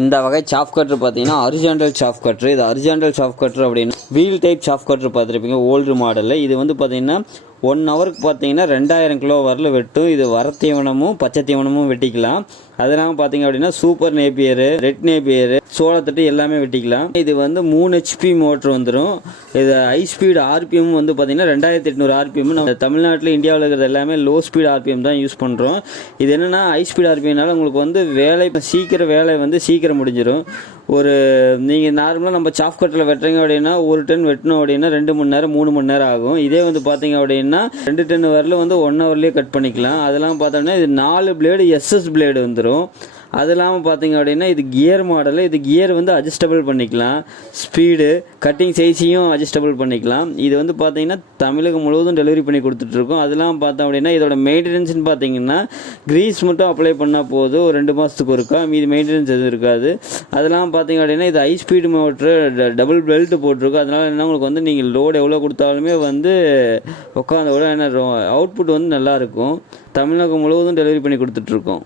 இந்த வகை soft cutter பார்த்தீங்கன்னா ஹரிசாண்டல் சாஃப்ட் கட்டர். இது ஹரிசாண்டல் சாஃப்ட் கட்டர் அப்படின்னா வீல் டைப் சாஃப்ட் கட்டர் பார்த்துருப்பீங்க ஓல்டு மாடலில். இது வந்து பார்த்தீங்கன்னா 1 ஹவருக்கு பார்த்தீங்கன்னா 2000 கிலோ வரல வெட்டும். இது வர தீவனமும் பச்சை தீவனமும் வெட்டிக்கலாம். அது இல்லாமல் பார்த்தீங்க அப்படின்னா சூப்பர் நேப்பியரு, ரெட் நேப்பியரு, சோளத்தட்டு எல்லாமே வெட்டிக்கலாம். இது வந்து 3 HP மோட்ரு வந்துடும். இது ஹை ஸ்பீடு ஆர்பிஎம் வந்து பார்த்தீங்கன்னா 2800 ஆர்பிஎம். நம்ம தமிழ்நாட்டில் இந்தியாவில் இருக்கிறது எல்லாமே லோ ஸ்பீடு ஆர்பிஎம் தான் யூஸ் பண்ணுறோம். இது என்னென்னா ஹை ஸ்பீடு ஆர்பிஎம்னால உங்களுக்கு வந்து வேலை வந்து சீக்கிரம் முடிஞ்சிடும். நீங்கள் நார்மலாக நம்ம சாஃப்ட் கட்டரில் வெட்டுறீங்க அப்படின்னா 1 டன் வெட்டணும் அப்படின்னா 2 மணி நேரம் 3 மணி நேரம் ஆகும். இதே வந்து பார்த்தீங்க அப்படின்னா 2 டன் வரல வந்து 1 ஹவர்லேயே கட் பண்ணிக்கலாம். அதெல்லாம் பார்த்தோம்னா இது 4 பிளேடு SS பிளேடு வந்துடும். அது இல்லாமல் பார்த்தீங்க அப்படின்னா இது கியர் மாடலு. இது கியர் வந்து அட்ஜஸ்டபிள் பண்ணிக்கலாம். ஸ்பீடு கட்டிங் சைஸையும் அட்ஜஸ்டபிள் பண்ணிக்கலாம். இது வந்து பார்த்தீங்கன்னா தமிழகம் முழுவதும் டெலிவரி பண்ணி கொடுத்துட்ருக்கோம். அதெல்லாம் பார்த்தோம் அப்படின்னா இதோட மெயின்டெனன்ஸ்னு பார்த்தீங்கன்னா கிரீஸ் மட்டும் அப்ளை பண்ணால் போதும், 2 மாதத்துக்கு ஒருக்கா. மீது மெயின்டெனன்ஸ் எதுவும் இருக்காது. அதெல்லாம் பார்த்தீங்க அப்படின்னா இது high speed motor, double belt போட்டிருக்கும். அதனால் என்ன உங்களுக்கு வந்து நீங்கள் லோடு எவ்வளோ கொடுத்தாலுமே வந்து உட்காந்த விட என்ன அவுட்புட் வந்து நல்லாயிருக்கும். தமிழகம் முழுவதும் டெலிவரி பண்ணி கொடுத்துட்ருக்கோம்.